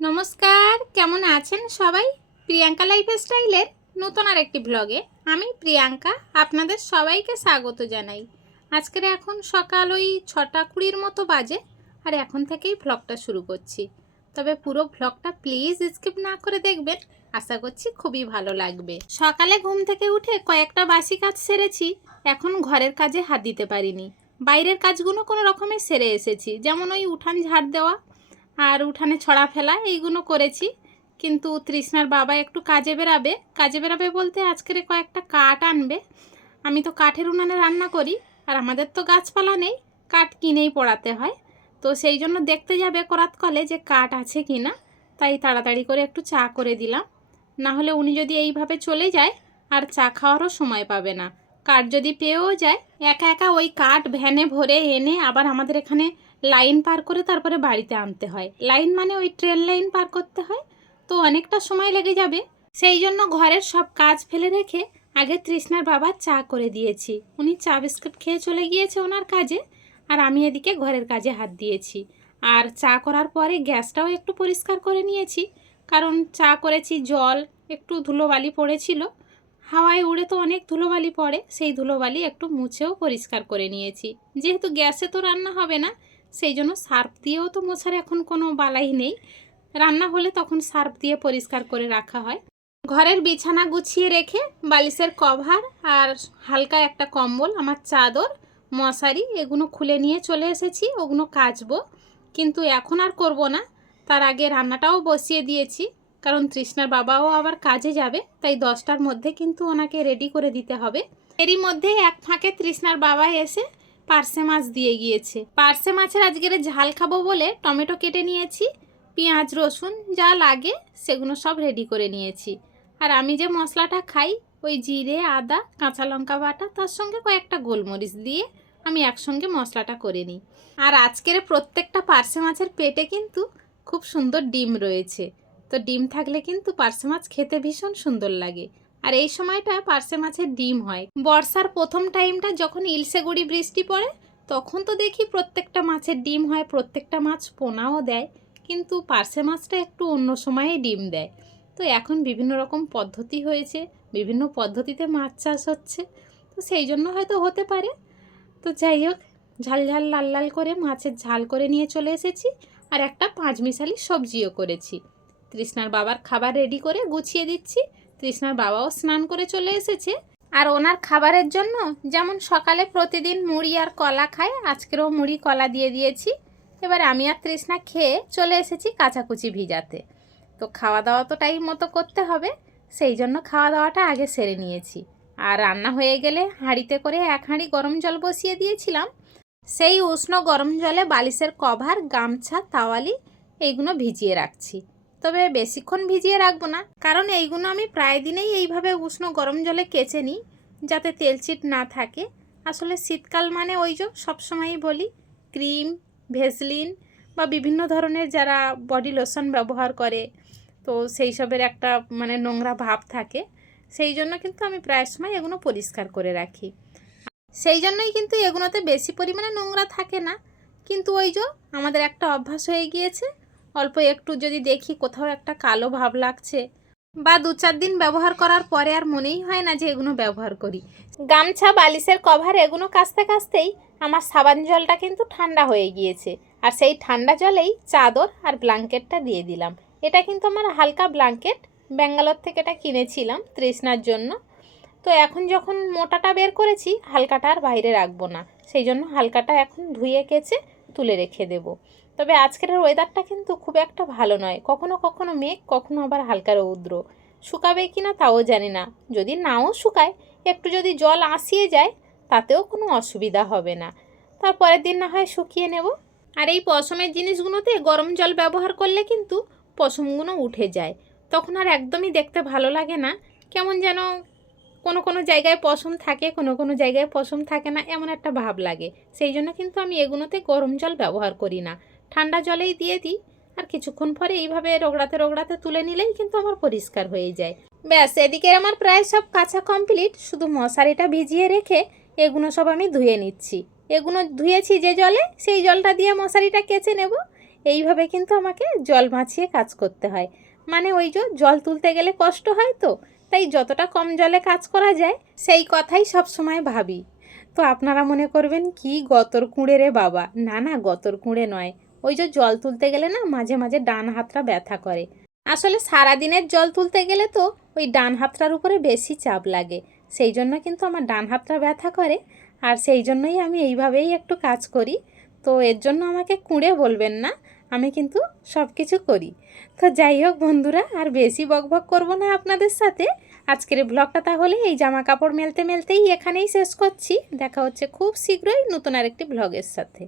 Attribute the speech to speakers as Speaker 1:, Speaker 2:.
Speaker 1: নমস্কার, কেমন আছেন সবাই? প্রিয়াঙ্কা লাইফ স্টাইলের নতুন আর একটি ব্লগে আমি প্রিয়াঙ্কা আপনাদের সবাইকে স্বাগত জানাই। আজকের এখন সকাল ওই ছটা কুড়ির মতো বাজে আর এখন থেকেই ভ্লগটা শুরু করছি। তবে পুরো ভ্লগটা প্লিজ স্কিপ না করে দেখবেন, আশা করছি খুবই ভালো লাগবে। সকালে ঘুম থেকে উঠে কয়েকটা বাসি কাজ সেরেছি, এখন ঘরের কাজে হাত দিতে পারিনি। বাইরের কাজগুলো কোনো রকমে সেরে এসেছি, যেমন ওই উঠান ঝাড় দেওয়া আর উঠানে ছড়া ফেলা, এইগুলো করেছি। কিন্তু তৃষ্ণার বাবা একটু কাজে বেরাবে। কাজে বেরাবে বলতে আজকের কয়েকটা কাঠ আনবে। আমি তো কাঠের উনানে রান্না করি, আর আমাদের তো গাছপালা নেই, কাঠ কিনেই পড়াতে হয়। তো সেই জন্য দেখতে যাবে করাত কলে যে কাঠ আছে কি না তাই তাড়াতাড়ি করে একটু চা করে দিলাম। না হলে উনি যদি এইভাবে চলে যায়, আর চা খাওয়ারও সময় পাবে না। কাঠ যদি পেয়েও যায়, একা একা ওই কাঠ ভ্যানে ভরে এনে আবার আমাদের এখানে লাইন পার করে তারপরে বাড়িতে আনতে হয়। লাইন মানে ওই ট্রেন লাইন পার করতে হয়, তো অনেকটা সময় লেগে যাবে। সেই জন্য ঘরের সব কাজ ফেলে রেখে আগে তৃষ্ণার বাবা চা করে দিয়েছি। উনি চা বিস্কুট খেয়ে চলে গিয়েছে ওনার কাজে, আর আমি এদিকে ঘরের কাজে হাত দিয়েছি। আর চা করার পরে গ্যাসটাও একটু পরিষ্কার করে নিয়েছি, কারণ চা করেছি জল, একটু ধুলোবালি পড়েছিল। হাওয়ায় উড়ে তো অনেক ধুলোবালি পড়ে, সেই ধুলোবালি একটু মুছেও পরিষ্কার করে নিয়েছি। যেহেতু গ্যাসে তো রান্না হবে না সেই জন্য সার্ফ দিয়েও তো মোছার এখন কোনো বালাই নেই। রান্না হলে তখন সার্ফ দিয়ে পরিষ্কার করে রাখা হয়। ঘরের বিছানা গুছিয়ে রেখে বালিশের কভার আর হালকা একটা কম্বল, আমার চাদর, মশারি এগুলো খুলে নিয়ে চলে এসেছি, ওগুলো কাচবো। কিন্তু এখন আর করব না। তার আগে রান্নাটাও বসিয়ে দিয়েছি। কারণ তৃষ্ণার বাবাও আবার কাজে যাবে, তাই দশটার মধ্যে কিন্তু ওনাকে রেডি করে দিতে হবে। এরই মধ্যে এক ফাঁকে তৃষ্ণার বাবা এসে পার্সে মাছ দিয়ে গিয়েছে। পার্সে মাছের আজকের ঝাল খাব বলে টমেটো কেটে নিয়েছি, পেঁয়াজ, রসুন যা লাগে সেগুলো সব রেডি করে নিয়েছি। আর আমি যে মশলাটা খাই, ওই জিরে, আদা, কাঁচা লঙ্কা বাটা, তার সঙ্গে কয়েকটা গোলমরিচ দিয়ে আমি একসঙ্গে মশলাটা করে নিই। আর আজকের প্রত্যেকটা পার্সে মাছের পেটে কিন্তু খুব সুন্দর ডিম রয়েছে। তো ডিম থাকলে কিন্তু পার্সে মাছ খেতে ভীষণ সুন্দর লাগে। আর এই সময়টা পার্সে মাছের ডিম হয়। বর্ষার প্রথম টাইমটা যখন ইলসে গুড়ি বৃষ্টি পড়ে, তখন তো দেখি প্রত্যেকটা মাছের ডিম হয়, প্রত্যেকটা মাছ পোনাও দেয়, কিন্তু পার্সে মাছটা একটু অন্য সময়ে ডিম দেয়। তো এখন বিভিন্ন রকম পদ্ধতি হয়েছে, বিভিন্ন পদ্ধতিতে মাছ চাষ হচ্ছে, তো সেই জন্য হয়তো হতে পারে। তো যাই হোক, ঝাল ঝাল লাল লাল করে মাছের ঝাল করে নিয়ে চলে এসেছি আর একটা পাঁচ মিশালি সবজিও করেছি। তৃষ্ণার বাবার খাবার রেডি করে গুছিয়ে দিচ্ছি। তৃষ্ণার বাবাও স্নান করে চলে এসেছে। আর ওনার খাবারের জন্য যেমন সকালে প্রতিদিন মুড়ি আর কলা খায়, আজকেরও মুড়ি কলা দিয়ে দিয়েছি। এবার আমি আর তৃষ্ণা খেয়ে চলে এসেছি কাচাকুচি ভিজাতে। তো খাওয়া দাওয়া তো টাইম মতো করতে হবে, সেই জন্য খাওয়া দাওয়াটা আগে সেরে নিয়েছি। আর রান্না হয়ে গেলে হাঁড়িতে করে এক হাঁড়ি গরম জল বসিয়ে দিয়েছিলাম। সেই উষ্ণ গরম জলে বালিশের কভার, গামছা, তাওয়ালি, এইগুলো ভিজিয়ে রাখছি। তবে বেশিক্ষণ ভিজিয়ে রাখব না। কারণ এইগুলো আমি প্রায় দিনেই এইভাবে উষ্ণ গরম জলে কেচে নিই, যাতে তেলচিট না থাকে। আসলে শীতকাল মানে ওই যে সবসময়ই বলি, ক্রিম, ভেসলিন বা বিভিন্ন ধরনের যারা বডি লোশন ব্যবহার করে, তো সেই সবের একটা মানে নোংরা ভাব থাকে। সেই জন্য কিন্তু আমি প্রায় সময় এগুলো পরিষ্কার করে রাখি। সেই জন্যই কিন্তু এগুলোতে বেশি পরিমাণে নোংরা থাকে না। কিন্তু ওই যে আমাদের একটা অভ্যাস হয়ে গিয়েছে অল্প একটু যদি দেখি কোথাও একটা কালো ভাব লাগছে, বা দু চার দিন ব্যবহার করার পরে আর মনেই হয় না যে এগুলো ব্যবহার করি। গামছা, বালিশের কভার এগুলো কাচতে কাচতেই আমার সাবান জলটা কিন্তু ঠান্ডা হয়ে গিয়েছে। আর সেই ঠান্ডা জলেই চাদর আর ব্ল্যাঙ্কেটটা দিয়ে দিলাম। এটা কিন্তু আমার হালকা ব্ল্যাঙ্কেট, ব্যাঙ্গালোর থেকে এটা কিনেছিলাম তৃষ্ণার জন্য। তো এখন যখন মোটাটা বের করেছি, হালকাটা আর বাইরে রাখব না। সেই জন্য হালকাটা এখন ধুয়ে কেচে তুলে রেখে দেবো। তবে আজকের ওয়েদারটা কিন্তু খুব একটা ভালো নয়। কখনো কখনো মেঘ, কখনো আবার হালকা রৌদ্র। শুকাবে কি না তাও জানি না। যদি নাও শুকায়, একটু যদি জল আসিয়ে যায়, তাতেও কোনো অসুবিধা হবে না। তারপরের দিন না হয় শুকিয়ে নেব। আর এই পশমের জিনিসগুলোতে গরম জল ব্যবহার করলে কিন্তু পশমগুলো উঠে যায়। তখন আর একদমই দেখতে ভালো লাগে না। কেমন যেন কোনো কোনো জায়গায় পশম থাকে, কোনো কোনো জায়গায় পশম থাকে না, এমন একটা ভাব লাগে। সেই জন্য কিন্তু আমি এগুলোতে গরম জল ব্যবহার করি না। ঠান্ডা জলেই দিয়ে দিই। আর কিছুক্ষণ পরে এইভাবে রোগড়াতে রোগড়াতে তুলে নিলেই কিন্তু আমার পরিষ্কার হয়ে যায়। ব্যাস এদিকে আমার প্রায় সব কাঁচা কমপ্লিট শুধু মশারিটা ভিজিয়ে রেখে এগুলো সব আমি ধুয়ে নিচ্ছি। এগুলো ধুয়েছি যে জলে, সেই জলটা দিয়ে মশারিটা কেচে নেব। এইভাবে কিন্তু আমাকে জল বাঁচিয়ে কাজ করতে হয়। মানে ওই যে জল তুলতে গেলে কষ্ট হয় তো, তাই যতটা কম জলে কাজ করা যায়, সেই কথাই সব সময় ভাবি। তো আপনারা মনে করবেন, কি গতর কুঁড়ে রে বাবা। না না, গতর কুঁড়ে নয়। ওই যে জল তুলতে গেলে না মাঝে মাঝে ডান হাতটা ব্যথা করে। আসলে সারাদিনের জল তুলতে গেলে তো ওই ডান হাতটার উপরে বেশি চাপ লাগে। সেই জন্য কিন্তু আমার ডান হাতটা ব্যথা করে আর সেই জন্যই আমি এইভাবেই একটু কাজ করি। তো এর জন্য আমাকে কুঁড়ে বলবেন না, আমি কিন্তু সব কিছু করি। তো যাই হোক বন্ধুরা, আর বেশি বকবক করব না আপনাদের সাথে। আজকের ব্লগটা তাহলে এই জামা কাপড় মেলতে মেলতেই এখানেই শেষ করছি। দেখা হচ্ছে খুব শীঘ্রই নতুন আরেকটি ব্লগের সাথে।